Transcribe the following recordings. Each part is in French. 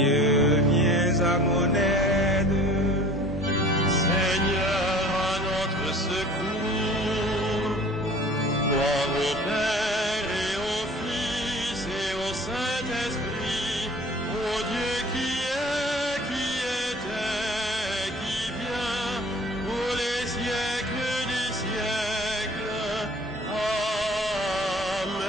Dieu, viens à mon aide. Seigneur, à notre secours. Gloire au Père et au Fils et au Saint-Esprit, au Dieu qui est, qui était, qui vient, pour les siècles des siècles. Amen.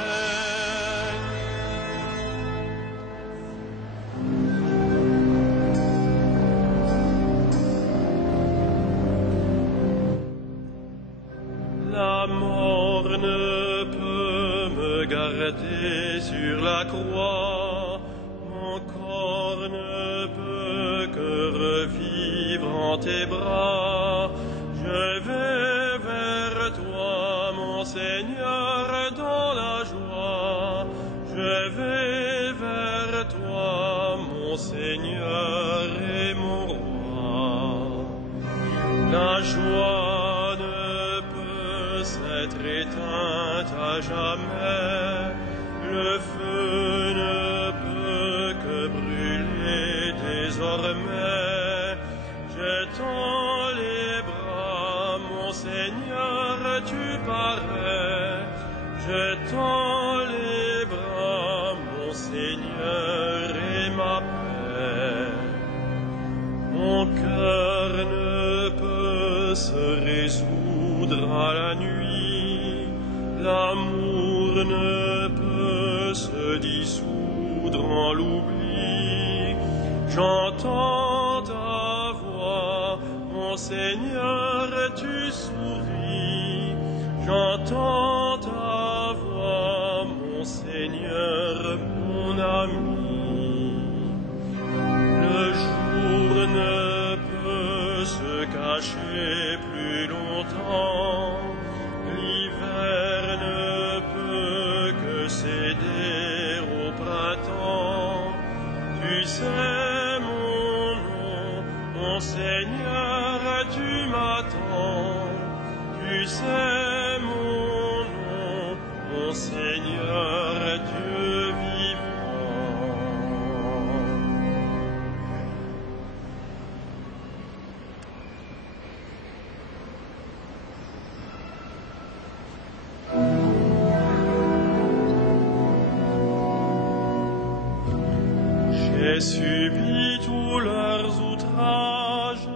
La mort ne peut me garder sur la croix, mon corps ne peut que revivre en tes bras. Je vais vers toi, mon Seigneur, dans la joie. Je vais vers toi, mon Seigneur et mon roi. La joie ne peut s'être éteinte à jamais. Le feu ne peut que brûler désormais. Je tends les bras, mon Seigneur, tu parais. Je tends les bras, mon Seigneur, et ma paix. Mon cœur ne peut se résoudre à la nuit. L'amour ne peut se dissoudre en l'oubli. J'entends ta voix, mon Seigneur, tu souris. J'entends ta voix, mon Seigneur, mon ami. Le jour ne peut se cacher plus longtemps. L'hiver ne peut que céder au printemps. Tu sais mon nom, mon Seigneur, tu m'attends. Tu sais mon nom, mon Seigneur, Dieu vivant. J'ai subi tous leurs outrages,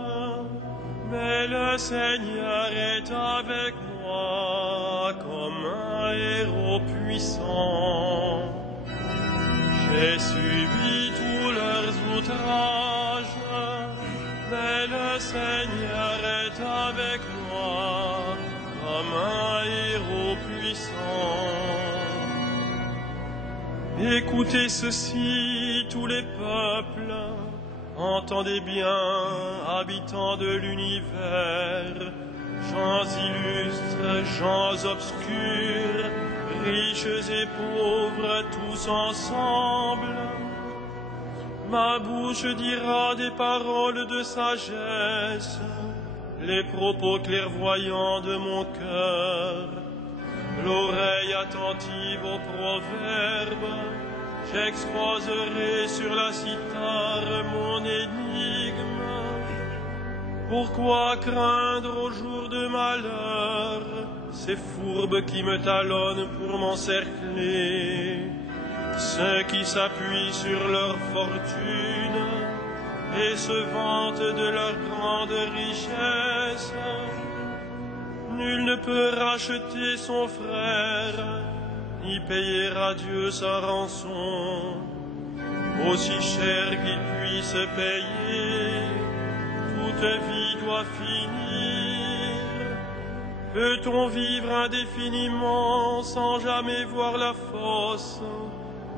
mais le Seigneur est avec moi comme un héros puissant. J'ai subi tous leurs outrages, mais le Seigneur est avec moi comme un héros puissant. Écoutez ceci, tous les peuples, entendez bien, habitants de l'univers, gens illustres, gens obscurs, riches et pauvres, tous ensemble. Ma bouche dira des paroles de sagesse, les propos clairvoyants de mon cœur. L'oreille attentive aux proverbes, j'exposerai sur la cithare mon énigme. Pourquoi craindre au jour de malheur ces fourbes qui me talonnent pour m'encercler, ceux qui s'appuient sur leur fortune et se vantent de leur grande richesse? Nul ne peut racheter son frère, ni payer à Dieu sa rançon, aussi cher qu'il puisse payer. Toute vie doit finir. Peut-on vivre indéfiniment sans jamais voir la fosse?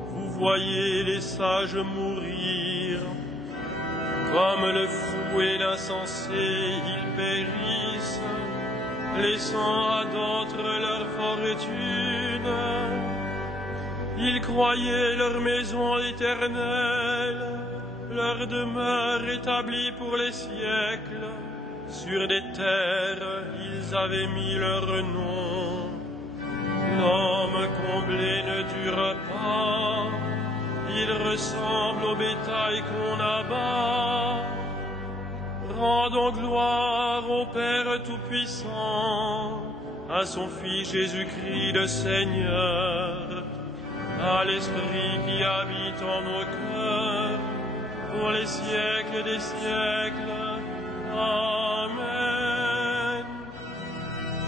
Vous voyez les sages mourir. Comme le fou et l'insensé, ils périssent, laissant à d'autres leur fortune. Ils croyaient leur maison éternelle, leur demeure établie pour les siècles. Sur des terres, ils avaient mis leur nom. L'homme comblé ne dure pas, il ressemble au bétail qu'on abat. Rendons gloire au Père Tout-Puissant, à son Fils Jésus-Christ le Seigneur, à l'Esprit qui habite en nos cœurs, pour les siècles des siècles. Amen.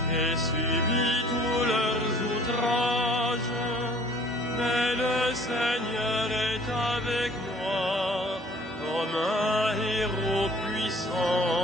J'ai subi tous leurs outrages, mais le Seigneur est avec moi, comme un héros puissant.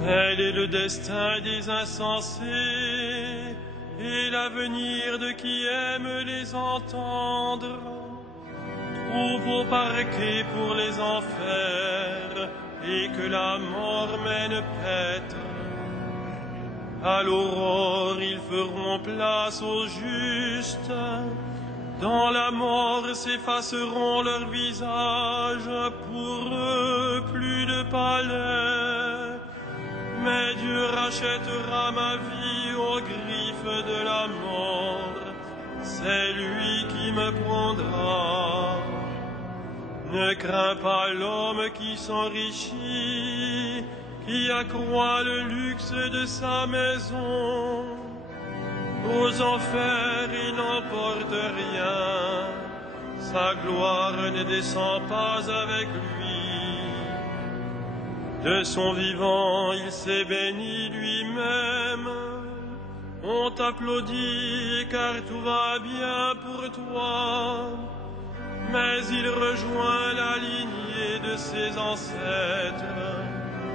Tel est le destin des insensés et l'avenir de qui aime les entendre. Trouve au parquet pour les enfers et que la mort mène paître. À l'aurore, ils feront place aux justes. Dans la mort s'effaceront leurs visages. Pour eux, plus de palais. Mais Dieu rachètera ma vie aux griffes de la mort. C'est lui qui me prendra. Ne crains pas l'homme qui s'enrichit, qui accroît le luxe de sa maison. Aux enfers, il n'emporte rien. Sa gloire ne descend pas avec lui. De son vivant, il s'est béni lui-même. On t'applaudit car tout va bien pour toi. Mais il rejoint la lignée de ses ancêtres,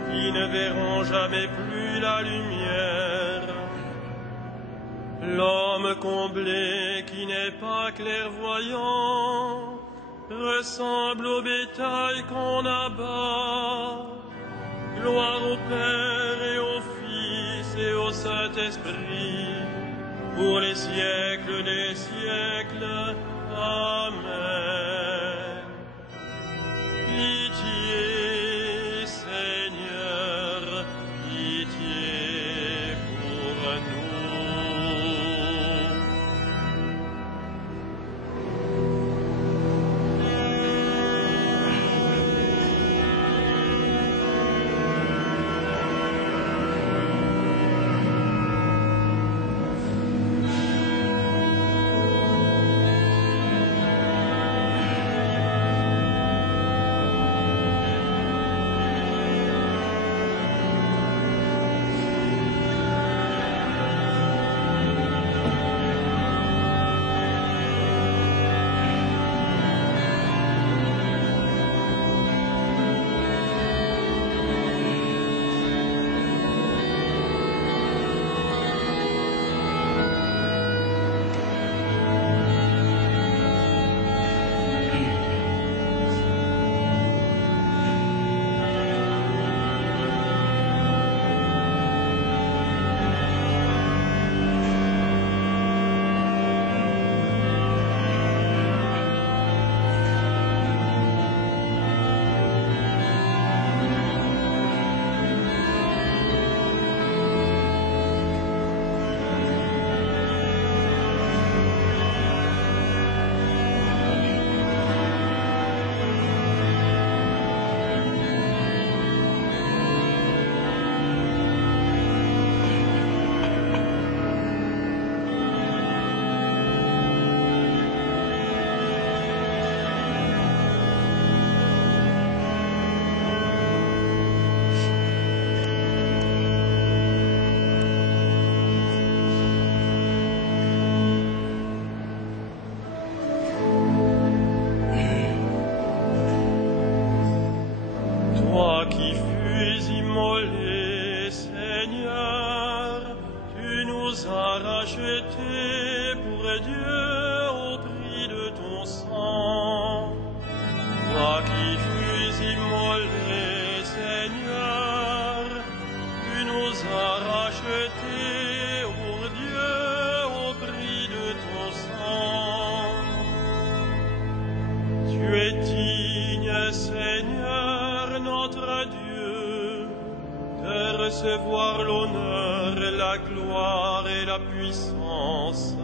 qui ne verront jamais plus la lumière. L'homme comblé qui n'est pas clairvoyant ressemble au bétail qu'on abat. Gloire au Père et au Fils et au Saint-Esprit, pour les siècles des siècles. Amen. Pitié, Seigneur, pitié pour nous. Seigneur, tu nous as rachetés pour Dieu au prix de ton sang. Toi qui fus immolé, Seigneur, tu nous as rachetés pour Dieu au prix de ton sang. Tu es digne, Seigneur, notre Dieu, de recevoir l'honneur, la gloire et la puissance.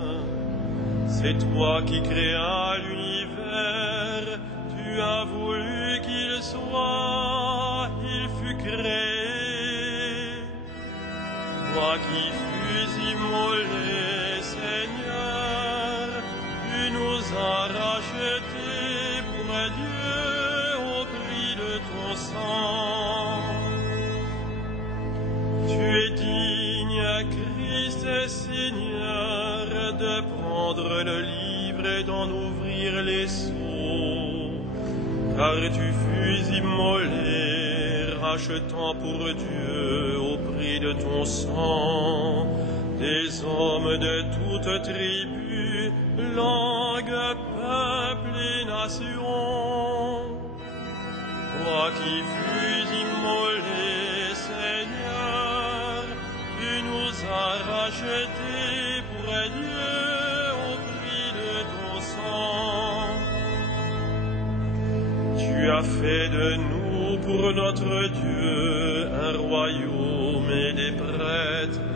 C'est toi qui créas l'univers, tu as voulu qu'il soit, il fut créé. Toi qui fus immolé, Seigneur, tu nous as rachetés pour Dieu au prix de ton sang. Tu es digne, Christ Seigneur, de prendre le livre et d'en ouvrir les sceaux, car tu fus immolé, rachetant pour Dieu au prix de ton sang des hommes de toutes tribus, langues, peuples et nations. Toi qui fus immolé, Seigneur, tu nous as rachetés pour Dieu au prix de ton sang. Tu as fait de nous pour notre Dieu un royaume et des prêtres,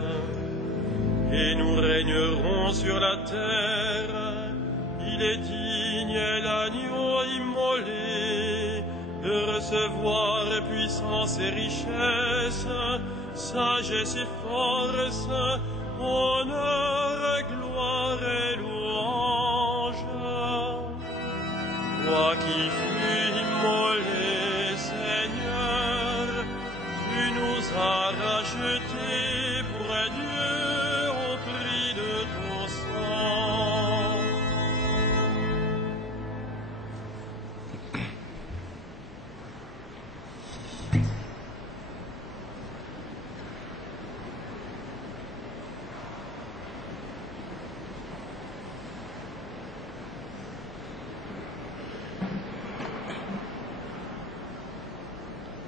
et nous régnerons sur la terre. Il est digne, l'agneau immolé, de recevoir puissance et richesse, sagesse et force, honneur, gloire et louange. Toi qui fus immolé, Seigneur, tu nous as rachetés pour Dieu au prix de ton sang.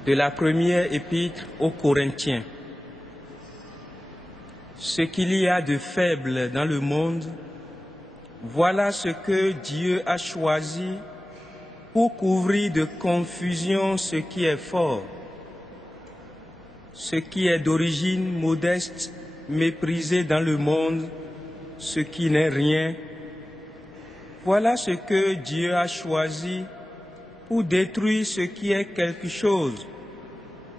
De la première épître aux Corinthiens. Ce qu'il y a de faible dans le monde, voilà ce que Dieu a choisi pour couvrir de confusion ce qui est fort, ce qui est d'origine modeste, méprisé dans le monde, ce qui n'est rien. Voilà ce que Dieu a choisi pour détruire ce qui est quelque chose,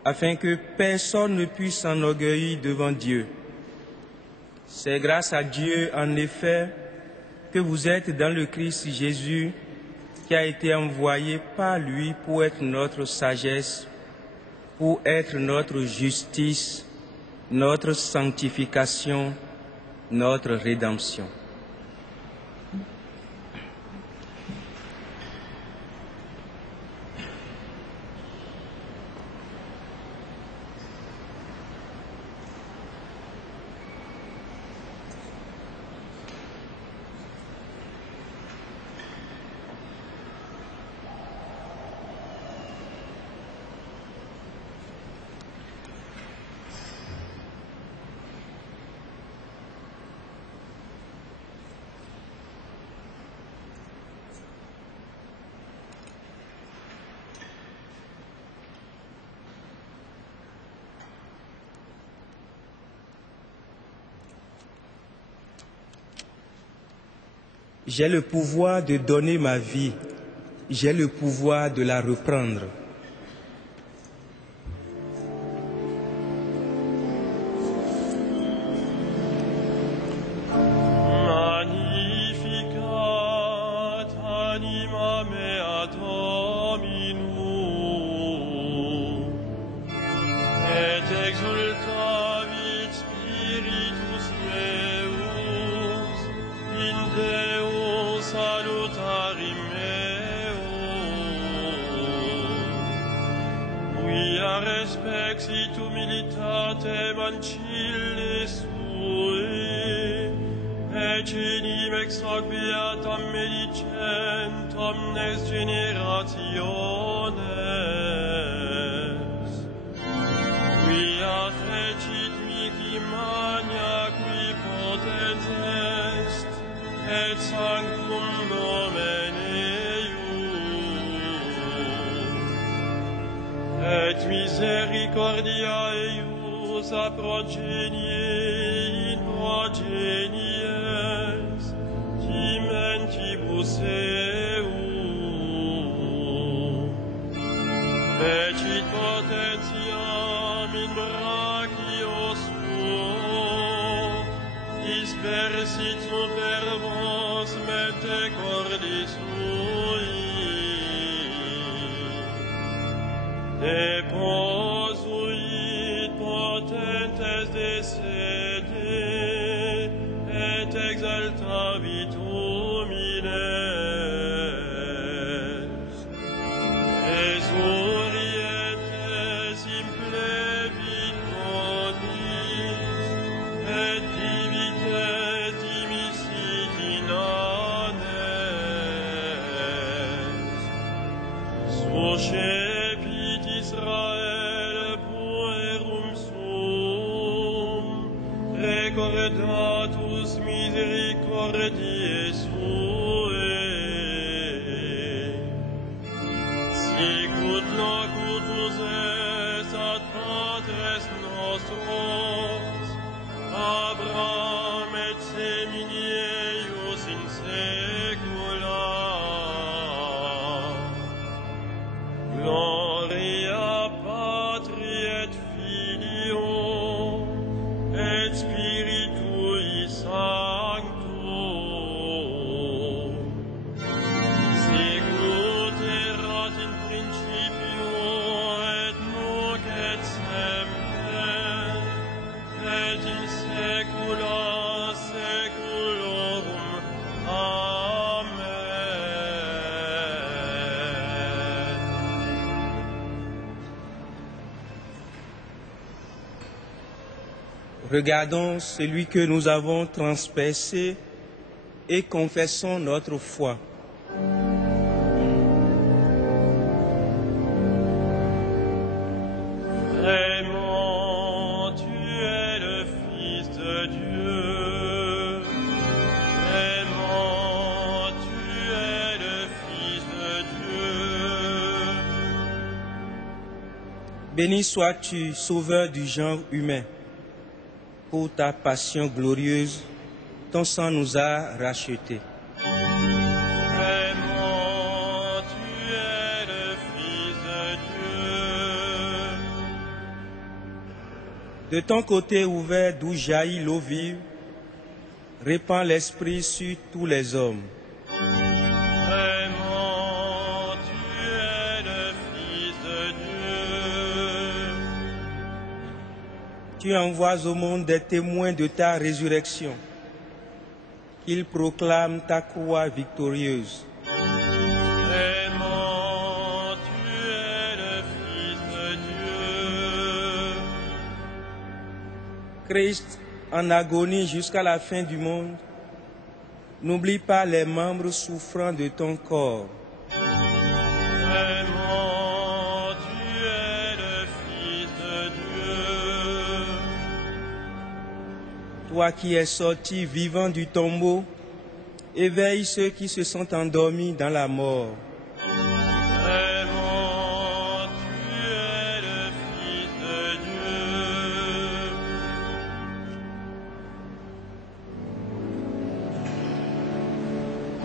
afin que personne ne puisse s'enorgueillir devant Dieu. C'est grâce à Dieu, en effet, que vous êtes dans le Christ Jésus, qui a été envoyé par lui pour être notre sagesse, pour être notre justice, notre sanctification, notre rédemption. J'ai le pouvoir de donner ma vie, j'ai le pouvoir de la reprendre. Magnificat anima mea Dominum, et exultavit spiritus meus in Deum salutari meum, quia respexit humilitas Sanctatem ancille sue, et enim ex hoc beatam medicent omnes generationes. Quia fecit mihi magna qui potens est, et sanctum nomen et misericordia eius a progenie in progenies, timentibus eum. Fecit potentiam in brachio suo, dispersit super vos mente cordis sui. Deposuit potentes de sede, et exaltavit homines. Esurientes implevit nodis, et divites dimisit in anes. Suscepit Israel puerum sum, recordatus misericordiae suae. Sicut locutus est ad patres nostros, Abraham et semini eius in saecula. Gloria Patri et Filio et Spiritui Sancto, sicut erat in principio et nunc et semper et in saecula saeculorum. Amen. Regardons celui que nous avons transpercé et confessons notre foi. Vraiment, tu es le Fils de Dieu. Vraiment, tu es le Fils de Dieu. Béni sois-tu, Sauveur du genre humain. Pour ta passion glorieuse, ton sang nous a rachetés. Vraiment, tu es le Fils de Dieu. De ton côté ouvert d'où jaillit l'eau vive, répands l'Esprit sur tous les hommes. Vraiment, tu es le Fils de Dieu. Tu envoies au monde des témoins de ta résurrection. Qu'ils proclament ta croix victorieuse. Vraiment, tu es le Fils de Dieu. Christ, en agonie jusqu'à la fin du monde, n'oublie pas les membres souffrants de ton corps. Vraiment, tu es le Fils de Dieu. Toi qui es sorti vivant du tombeau, éveille ceux qui se sont endormis dans la mort. Vraiment, tu es le Fils de Dieu.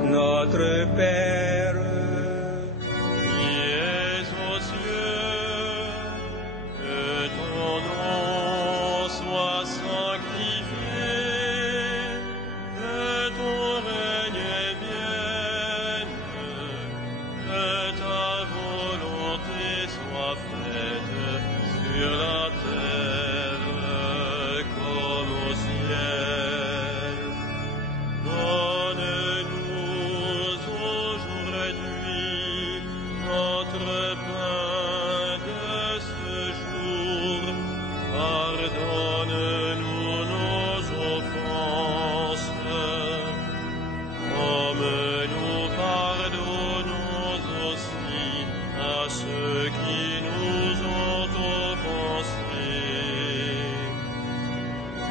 Notre Père, Qui es aux cieux, que ton nom soit sanctifié, que ton règne vienne, que ta volonté soit faite sur la terre comme au ciel. Donne-nous aujourd'hui Pardonne-nous nos offenses, comme nous pardonnons aussi à ceux qui nous ont offensés.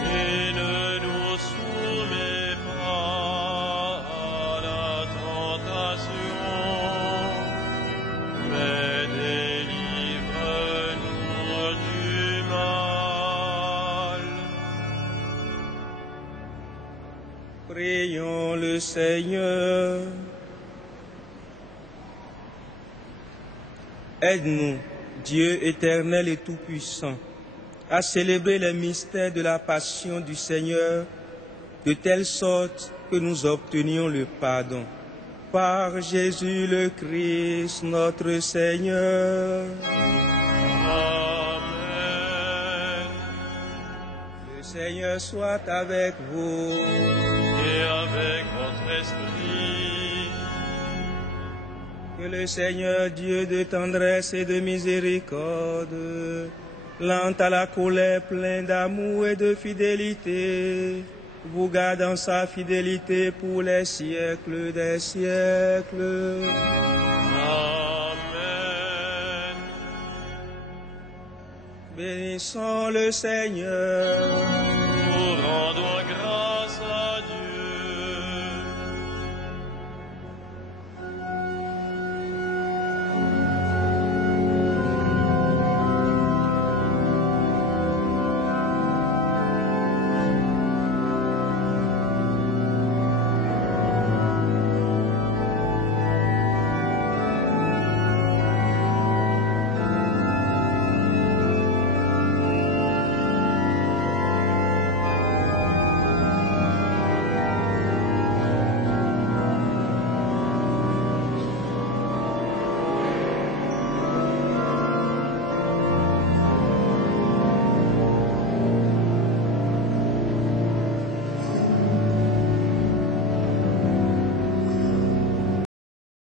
Et ne nous soumets pas à la tentation, mais délivre-nous du mal. Prions le Seigneur. Aide-nous, Dieu éternel et tout-puissant, à célébrer les mystères de la passion du Seigneur, de telle sorte que nous obtenions le pardon. Par Jésus le Christ, notre Seigneur. Amen. Le Seigneur soit avec vous. Et avec votre esprit, Que le Seigneur, Dieu de tendresse et de miséricorde, lent à la colère, plein d'amour et de fidélité, vous garde en sa fidélité pour les siècles des siècles. Amen. Bénissons le Seigneur. Nous rendons